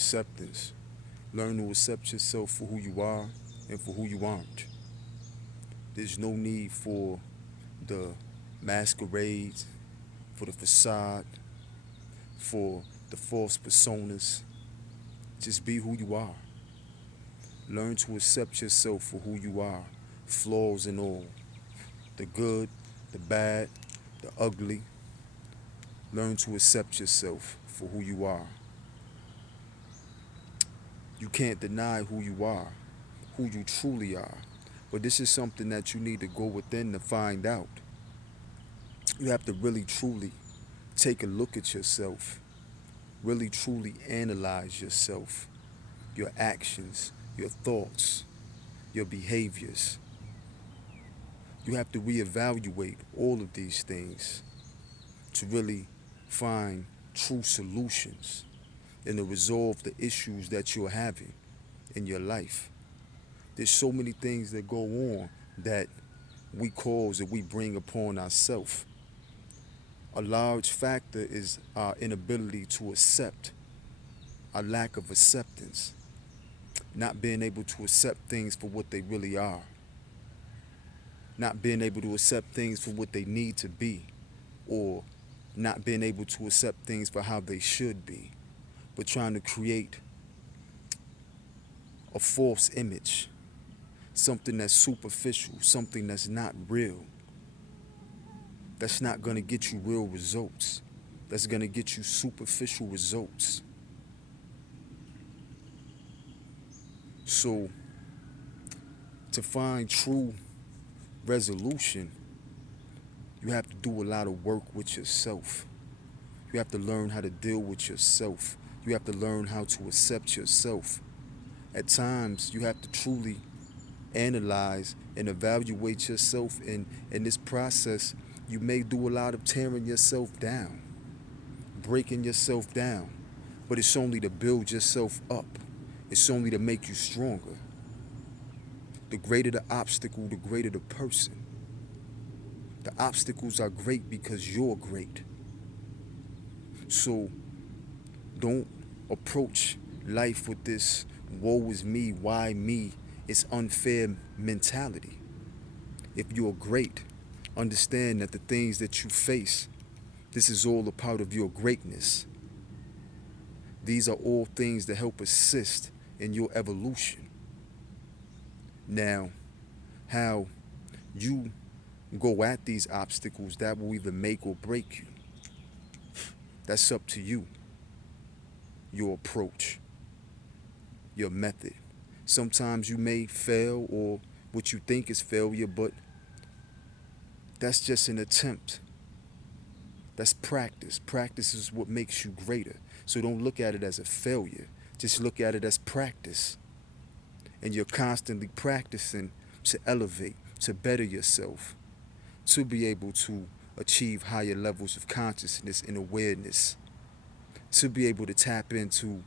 acceptance. Learn to accept yourself for who you are and for who you aren't. There's no need for the masquerades, for the facade, for the false personas. Just be who you are. Learn to accept yourself for who you are, flaws and all. The good, the bad, the ugly. Learn to accept yourself for who you are. You can't deny who you are, who you truly are. But this is something that you need to go within to find out. You have to really truly take a look at yourself, really truly analyze yourself, your actions, your thoughts, your behaviors. You have to reevaluate all of these things to really find true solutions and to resolve the issues that you're having in your life. There's so many things that go on that we cause, that we bring upon ourselves. A large factor is our inability to accept, our lack of acceptance, not being able to accept things for what they really are, not being able to accept things for what they need to be, or not being able to accept things for how they should be, but trying to create a false image, something that's superficial, something that's not real, that's not going to get you real results, that's going to get you superficial results. So, to find true resolution, you have to do a lot of work with yourself. You have to learn how to deal with yourself. You have to learn how to accept yourself. At times, you have to truly analyze and evaluate yourself. In this process, you may do a lot of tearing yourself down, breaking yourself down. But it's only to build yourself up. It's only to make you stronger. The greater the obstacle, the greater the person. The obstacles are great because you're great. So don't approach life with this woe is me, why me, it's unfair mentality. If you're great, understand that the things that you face, this is all a part of your greatness. These are all things that help assist in your evolution. Now, how you go at these obstacles, that will either make or break you. That's up to you. Your approach, your method. Sometimes you may fail or what you think is failure, but that's just an attempt. That's practice. Practice is what makes you greater. So don't look at it as a failure. Just look at it as practice. And you're constantly practicing to elevate, to better yourself, to be able to achieve higher levels of consciousness and awareness, to be able to tap into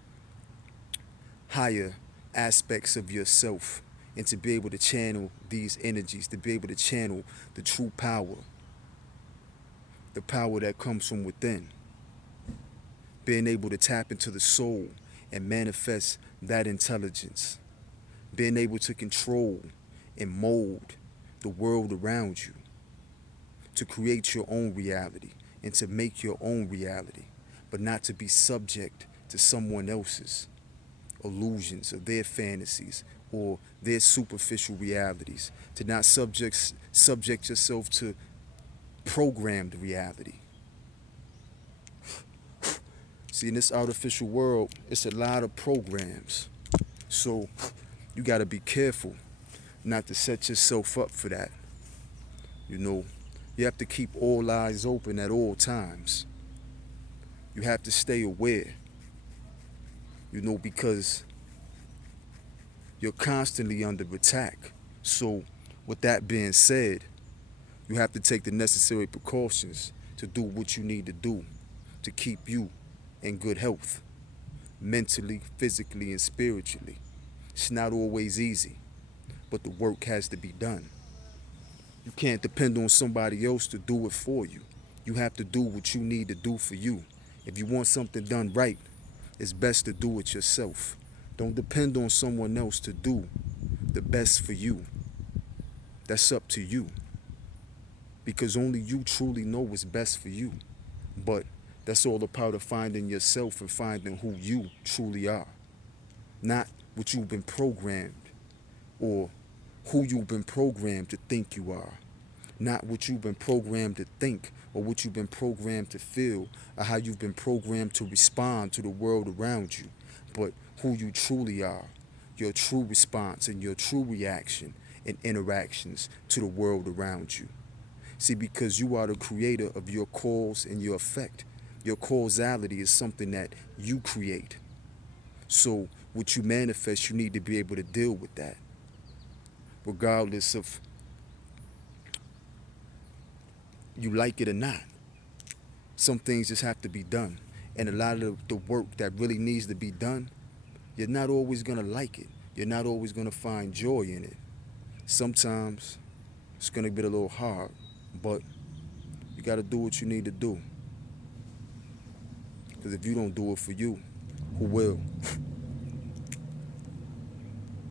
higher aspects of yourself, and to be able to channel these energies, to be able to channel the true power, the power that comes from within. Being able to tap into the soul and manifest that intelligence. Being able to control and mold the world around you. To create your own reality and to make your own reality, but not to be subject to someone else's illusions or their fantasies or their superficial realities. To not subject yourself to programmed reality. See, in this artificial world, it's a lot of programs. So you got to be careful not to set yourself up for that. You know, you have to keep all eyes open at all times. You have to stay aware, because you're constantly under attack. So, with that being said, you have to take the necessary precautions to do what you need to do to keep you in good health, mentally, physically, and spiritually. It's not always easy, but the work has to be done. You can't depend on somebody else to do it for you. You have to do what you need to do for you. If you want something done right, It's best to do it yourself. Don't depend on someone else to do the best for you. That's up to you. Because only you truly know what's best for you. But that's all a part of finding yourself and finding who you truly are. Not what you've been programmed or who you've been programmed to think you are. Not what you've been programmed to think or what you've been programmed to feel or how you've been programmed to respond to the world around you, but who you truly are, your true response and your true reaction and interactions to the world around you. See, because you are the creator of your cause and your effect. Your causality is something that you create. So, what you manifest, you need to be able to deal with that, regardless of you like it or not. Some things just have to be done. And a lot of the work that really needs to be done, you're not always going to like it. You're not always going to find joy in it. Sometimes it's going to be a little hard, but you got to do what you need to do. Because if you don't do it for you, who will?